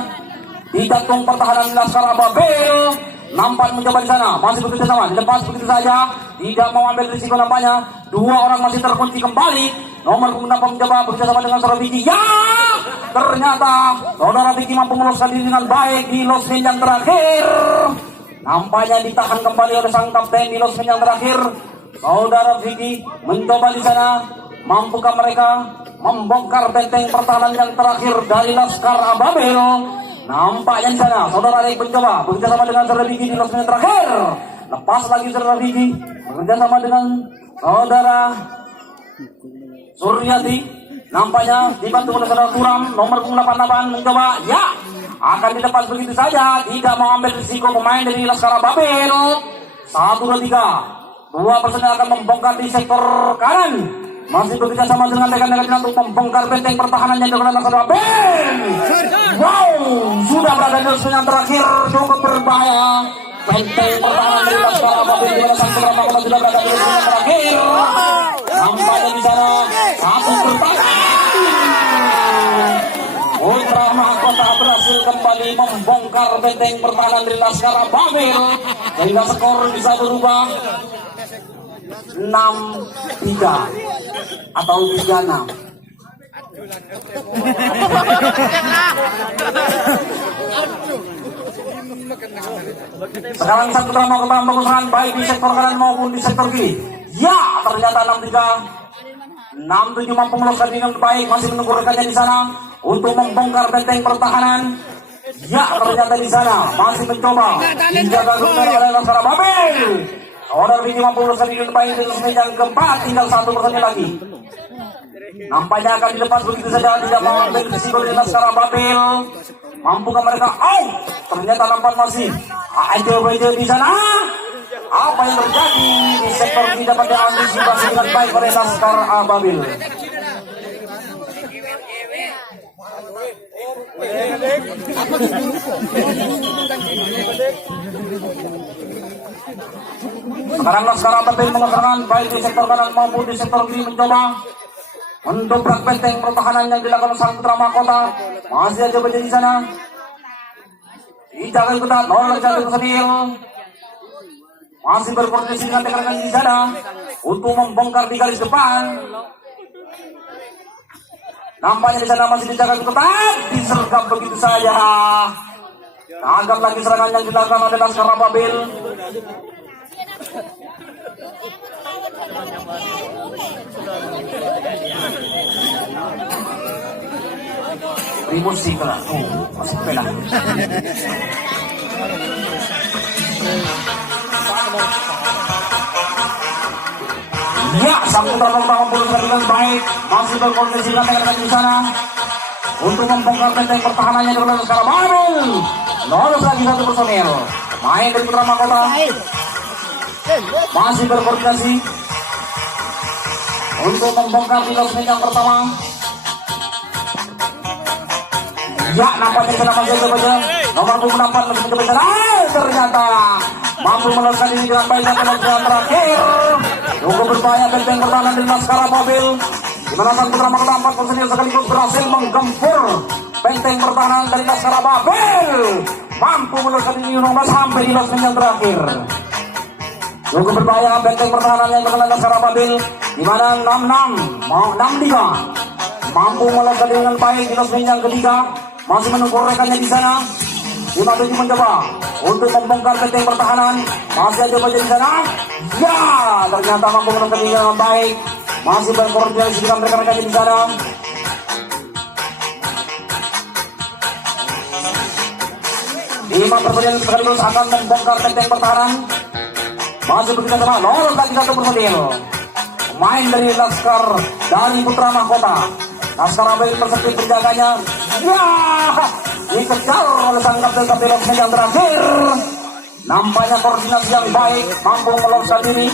Di jantung pertahanan Laskar Ababel. Nampak mencoba di sana, masih begitu sama, dilepas begitu saja, tidak mau ambil risiko nampaknya. Dua orang masih terkunci kembali. Nomor punggung 6 mencoba bekerjasama dengan saudara Vicky. Ya, ternyata saudara Vicky mampu meloloskan diri dengan baik di losmen yang terakhir. Nampaknya ditahan kembali oleh sang kapten di losmen yang terakhir. Saudara Vicky mencoba di sana. Mampukah mereka membongkar benteng pertahanan yang terakhir dari Laskar Ababel? Nampaknya di sana, saudara Alek mencoba bekerjasama dengan saudara Vicky di losmen terakhir. Lepas lagi saudara Vicky bekerjasama dengan saudara Suryati. Nampaknya dibantu oleh saudara Turam. Nomor 88 mencoba, ya, akan dilepas begitu saja. Tidak mau ambil risiko pemain dari Laskar Ababel. 1, 2, 3. Dua personel akan membongkar di sektor kanan. Masih bekerja sama dengan rekan-rekan untuk membongkar benteng pertahanan yang dilakukan Laskar Ababel. Wow, sudah berada di losmen yang terakhir, cukup berbahaya. Benteng pertahanan dari Laskar Ababel di mana Sang Putra Mahkota sudah berada di losmen yang terakhir. Nampaknya di sana satu pertahanan. Putra Mahkota berhasil kembali membongkar benteng pertahanan dari Laskar Ababel sehingga skor bisa berubah 6-3 atau 3-6. Sekarang Sang Putra Mahkota membangun serangan baik di sektor kanan maupun di sektor kiri. Ya, ternyata 6-3. 6-7 mampu meloloskan dengan baik, masih menunggu rekannya di sana untuk membongkar benteng pertahanan. Ya, ternyata di sana masih mencoba dijaga oleh Laskar Ababel. Saudara Vicky mampu meloloskan dengan baik di losmen yang keempat, tinggal satu personil lagi. Nampaknya akan dilepas begitu saja, tidak mau ambil risiko dari Laskar Ababel. Mampukah mereka? Oh, ternyata nampak masih aja di sana. Apa yang terjadi di sektor ini dapat diantisipasi dengan baik oleh Laskar Ababel. Sekarang Laskar Ababil mengeserang baik di sektor kanan maupun di sektor kiri mencoba mendobrak benteng pertahanan yang dilakukan Sang Putra Mahkota. Masih aja berada di sana. Dijaga ketat oleh Jantung Senil. Masih berkoordinasi dengan rekan-rekan di sana untuk membongkar di garis depan. Nampaknya di sana masih dijaga ketat, disergap begitu saja. Agak lagi serangan yang dilakukan oleh Laskar Ababil. Ribut sih kalau masih pelah. Ya, Sang Putra Mahkota memperoleh dengan baik, masih berkoordinasi dengan rekan-rekan di sana untuk membongkar benteng pertahanannya dengan Laskar Ababil. Lolos lagi satu personil. Main dari Putra Mahkota masih berkoordinasi untuk membongkar di losmen yang pertama. Ya, nampaknya sana masih ada nomor 24 masih mencoba sana. Ternyata mampu meloloskan diri dengan baik dan yang terakhir. Cukup berbahaya benteng pertahanan di Laskar Ababil. Di mana Sang Putra Mahkota 4 personil sekaligus berhasil menggempur benteng pertahanan dari Laskar Ababil. Mampu meloloskan diri nomor sampai di losmen yang terakhir. Cukup berbahaya benteng pertahanan yang terkena Laskar Ababil. Di mana 6-3 mampu meloloskan diri dengan baik di losmen yang ketiga. Masih menunggu rekannya di sana. 57 mencoba untuk membongkar benteng pertahanan. Masih aja baca di sana. Ya, ternyata mampu meloloskan diri dengan baik. Masih berkoordinasi dengan rekan-rekannya di sana. Lima personil sekaligus akan membongkar benteng pertahanan. Masih bekerja sama, lolos lagi satu personil. Pemain dari Laskar dari Putra Mahkota. Laskar Ababil persepit penjaganya. Ya, dikejar oleh sang kapten losmen yang terakhir. Nampaknya koordinasi yang baik, mampu meloloskan diri.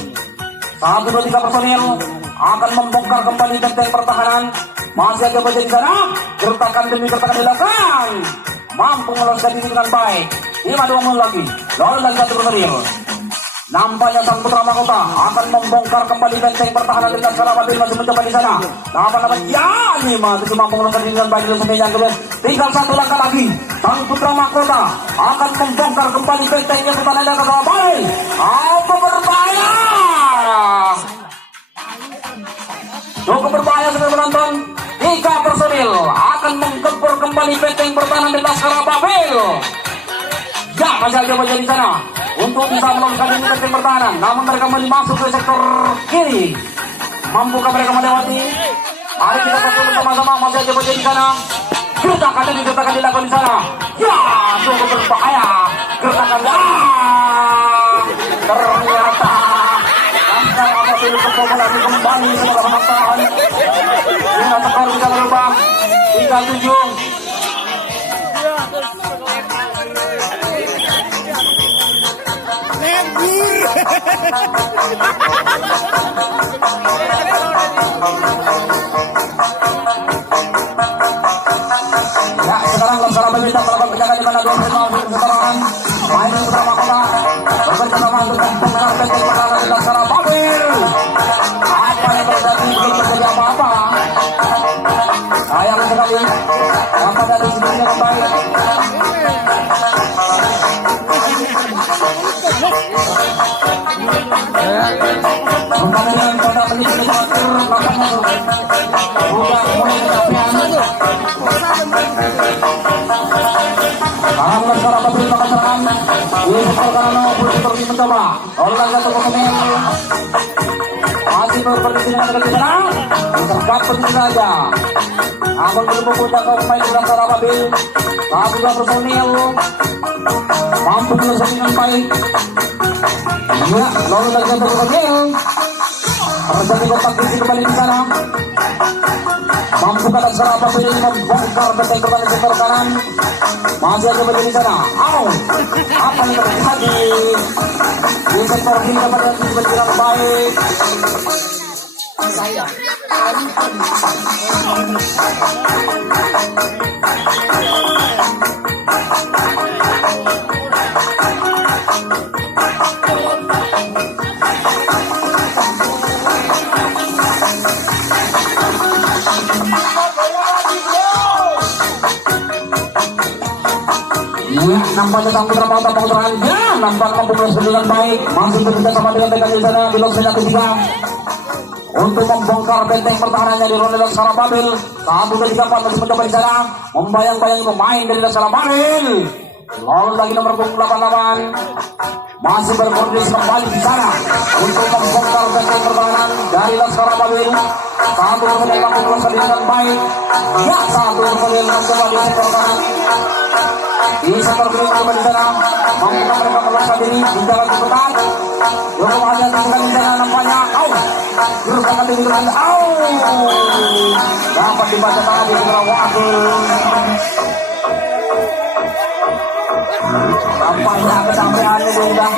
1, 2, 3 personil akan membongkar kembali benteng pertahanan. Masih ada baca di sana. Gertakan demi gertakan dilakukan. Mampu meloloskan diri dengan baik. 5-2 menit lagi. Lolos lagi satu personil. Nampaknya Sang Putra Mahkota akan membongkar kembali benteng pertahanan di Laskar Ababil masih mencoba di sana. Nampaknya ya 5-7 mampu meloloskan diri dengan baik di losmen yang kedua. Tinggal satu langkah lagi. Sang Putra Mahkota akan membongkar kembali benteng yang pertahanan di Laskar Ababil. Apa berbahaya? Cukup berbahaya saudara penonton. 3 personil akan menggempur kembali benteng pertahanan di Laskar Ababil. Ya, masih ada baca di sana untuk bisa meloloskan diri benteng pertahanan. Namun mereka masuk ke sektor kiri. Mampukah mereka melewati? Mari kita fokus bersama-sama. Masih ada baca di sana. Gertakan dilakukan di sana. Ya, cukup berbahaya. Gertakan ternyata Laskar Ababil kembali sebagai penonton. Dengan skor bisa berubah 3-7. Ya, sekarang Laskar Ababil melakukan penjagaan di mana 2 menit serangan. Main di Putra Mahkota bersama untuk membongkar benteng pertahanan di Laskar Ababil. Apa yang terjadi? Belum terjadi apa-apa. Sayang sekali. Apa dari sebelumnya kembali? Kembali dengan pada menit terakhir, makanya sudah mulai kecapean. Sekarang Laskar Ababil mengatakan ini sektor kanan maupun sektor kiri mencoba. Oleh satu personil masih berkoordinasi dengan rekan di sana. Terkat begitu saja. Namun belum mempunyai pemain di Laskar Ababil. 1-2 personil mampu menyelesaikan dengan baik. Ya, lalu lagi satu personil. Terjadi kontak fisik kembali di sana. Mampu Laskar Ababil membongkar benteng kembali sektor kanan. Masih aja berada di sana. Apa yang terjadi? Di sektor kiri dapat berjalan baik. nampaknya sang putra Mata Pengutrahan. Ya, nampak mampu melesat dengan baik. Masih bekerja sama dengan Tekan di sana di losnya ketiga. Untuk membongkar benteng pertahanannya di ronde Laskar Babil. 1-3-4 masih mencoba di sana. Membayang-bayangi pemain dari Laskar Babil. Lalu lagi nomor 88 masih berkoordinasi kembali di sana untuk membongkar benteng pertahanan dari Laskar Babil. 1 yang mampu melesat dengan baik. Ya, 1 yang mencoba di sektor kanan. Di sektor kiri coba di sana mampu mereka melesat diri di jalan cepetan. Lalu hati-hati sekali di sana nampaknya. Terus akan diberikan. Dapat dibaca tadi segera wakil. Nampaknya kesampaiannya sudah.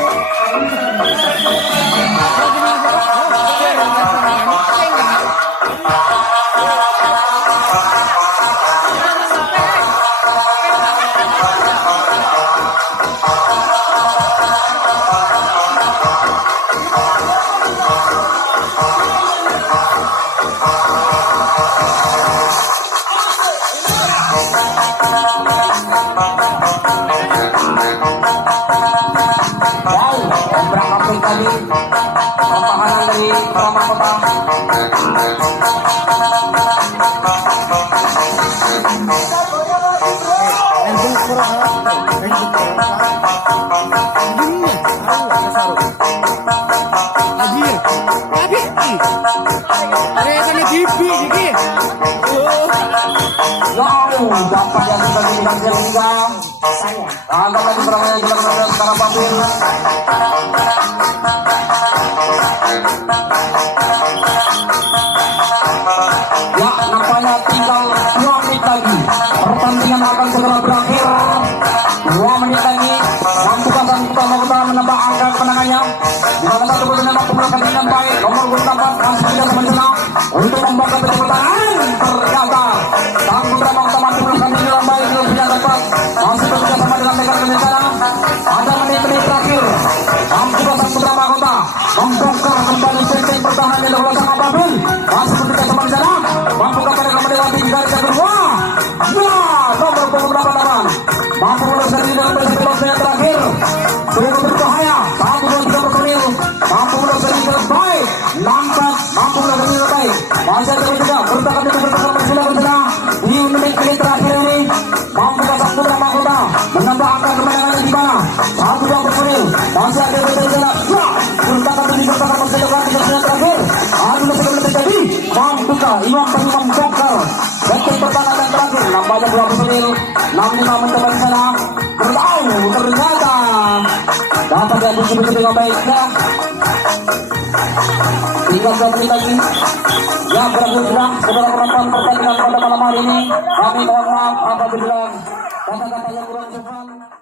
Tadi pertahanan dari Pramakota. Dapat yang sebagai yang ketiga. Angkat lagi serangannya jelas sekarang Babil. Ya, nampaknya tinggal 2 menit lagi. Pertandingan akan segera berakhir. 2 menit lagi. Mampukah sang putra Makota menambah angka kemenangannya? Di mana satu pertandingan mampu melakukan dengan baik. Nomor 24 masih tidak sama untuk membongkar benteng pertahanan. Ternyata sang putra Makota mampu melakukan dengan baik. Terusnya dapat masih bekerja sama dengan Tekan di sana. Ada menit-menit terakhir. Mampukah sang putra Makota membongkar kembali benteng pertahanan yang terlalu sangat Babil. Masih bekerja sama di sana. Mampukah pada kembali lagi di garis yang kedua? Ya, nomor 28 mampu melesat di dalam garis yang terakhir. Sudah berbahaya. 1, 2, 3 personil mampu melesat di garis baik. Nampak mampu melesat di garis baik. Masih ada juga bertahan bersulah bersama di menit-menit terakhir ini. Mampukah sang putra Makota menambah angka kemenangan di mana? 1, 2 personil masih ada di sana. Ya, bertahan bersama di garis yang terakhir. Adu segala terjadi. Mampukah Imam Tani membongkar benteng pertahanan yang terakhir? Nampaknya 2 personil 65 mencoba di sana. Ternyata dapat diadisi begitu dengan baik. Ya, tinggal 2 menit lagi. Ya, berakhir sudah saudara penonton pertandingan pada malam hari ini. Kami mohon maaf apabila kata-kata yang kurang sopan.